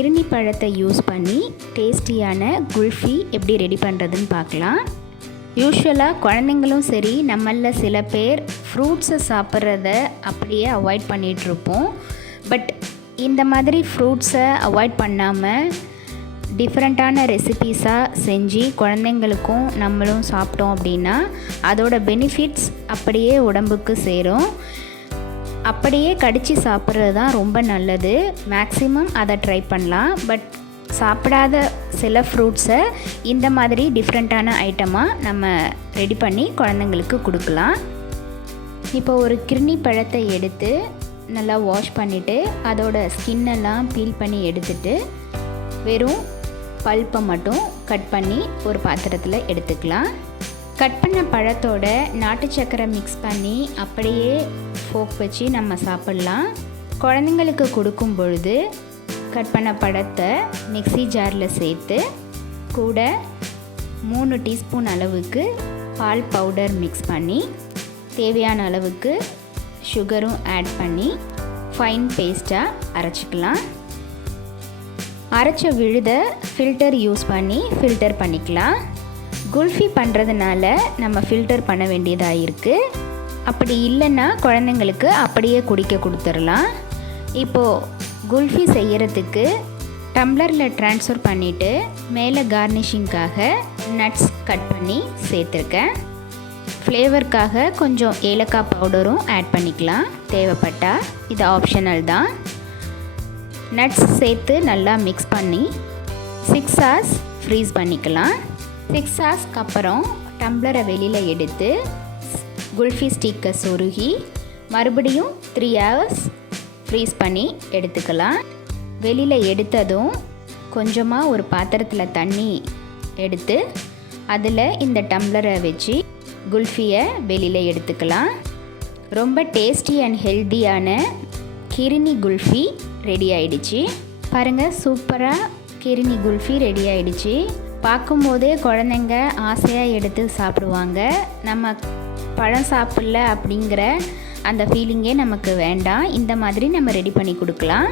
கிருணி பழத்தை யூஸ் பண்ணி டேஸ்டியான குல்ஃபி எப்படி ரெடி பண்ணுறதுன்னு பார்க்கலாம். யூஸ்வலாக குழந்தைங்களும் சரி, நம்மளில் சில பேர் ஃப்ரூட்ஸை சாப்பிட்றத அப்படியே அவாய்ட் பண்ணிகிட்ருப்போம். பட் இந்த மாதிரி ஃப்ரூட்ஸை அவாய்ட் பண்ணாமல் டிஃப்ரெண்ட்டான ரெசிபீஸாக செஞ்சு குழந்தைங்களுக்கும் நம்மளும் சாப்பிட்டோம் அப்படின்னா அதோட பெனிஃபிட்ஸ் அப்படியே உடம்புக்கு சேரும். அப்படியே கடித்து சாப்பிட்றது தான் ரொம்ப நல்லது. மேக்ஸிமம் அதை ட்ரை பண்ணலாம். பட் சாப்பிடாத சில ஃப்ரூட்ஸை இந்த மாதிரி டிஃப்ரெண்ட்டான ஐட்டமாக நம்ம ரெடி பண்ணி குழந்தைங்களுக்கு கொடுக்கலாம். இப்போ ஒரு கிருணி பழத்தை எடுத்து நல்லா வாஷ் பண்ணிவிட்டு அதோட ஸ்கின்னெல்லாம் பீல் பண்ணி எடுத்துட்டு வெறும் பல்ப்பை மட்டும் கட் பண்ணி ஒரு பாத்திரத்தில் எடுத்துக்கலாம். கட் பண்ண பழத்தோட நாட்டு சக்கரை மிக்ஸ் பண்ணி அப்படியே ஃபோக் வச்சு நம்ம சாப்பிட்லாம். குழந்தைங்களுக்கு கொடுக்கும் பொழுது கட் பண்ண பழத்தை மிக்ஸி ஜாரில் சேர்த்து கூட 3 டீஸ்பூன் அளவுக்கு பால் பவுடர் மிக்ஸ் பண்ணி தேவையான அளவுக்கு சுகரும் ஆட் பண்ணி ஃபைன் பேஸ்ட்டாக அரைச்சிக்கலாம். அரைச்ச விழுதை ஃபில்டர் யூஸ் பண்ணி ஃபில்டர் பண்ணிக்கலாம். குல்ஃபி பண்ணுறதுனால நம்ம ஃபில்டர் பண்ண வேண்டியதாக இருக்குது. அப்படி இல்லைன்னா குழந்தைங்களுக்கு அப்படியே குடிக்க கொடுத்துடலாம். இப்போது குல்ஃபி செய்கிறதுக்கு டம்ளரில் ட்ரான்ஸ்ஃபர் பண்ணிவிட்டு மேலே கார்னிஷிங்காக நட்ஸ் கட் பண்ணி சேர்த்துருக்கேன். ஃப்ளேவருக்காக கொஞ்சம் ஏலக்காய் பவுடரும் ஆட் பண்ணிக்கலாம் தேவைப்பட்டால். இது ஆப்ஷனல் தான். நட்ஸ் சேர்த்து நல்லா மிக்ஸ் பண்ணி 6 hours ஃப்ரீஸ் பண்ணிக்கலாம். 6 ஹவர்ஸ்க்கு அப்புறம் டம்ளரை வெளியில் எடுத்து குல்ஃபி ஸ்டிக்கை சொருகி மறுபடியும் 3 hours ஃப்ரீஸ் பண்ணி எடுத்துக்கலாம். வெளியில் எடுத்ததும் கொஞ்சமாக ஒரு பாத்திரத்தில் தண்ணி எடுத்து அதில் இந்த டம்ளரை வச்சு குல்ஃபியை வெளியில் எடுத்துக்கலாம். ரொம்ப டேஸ்டி அண்ட் ஹெல்த்தியான கிருணி குல்ஃபி ரெடி ஆயிடுச்சு. பாருங்கள், சூப்பராக கிருணி குல்ஃபி ரெடி ஆயிடுச்சு. பார்க்கும்போதே குழந்தைங்க ஆசையாக எடுத்து சாப்பிடுவாங்க. நம்ம பழம் சாப்பிடல அப்படிங்கிற அந்த ஃபீலிங்கே நமக்கு வேண்டாம். இந்த மாதிரி நம்ம ரெடி பண்ணி கொடுக்கலாம்.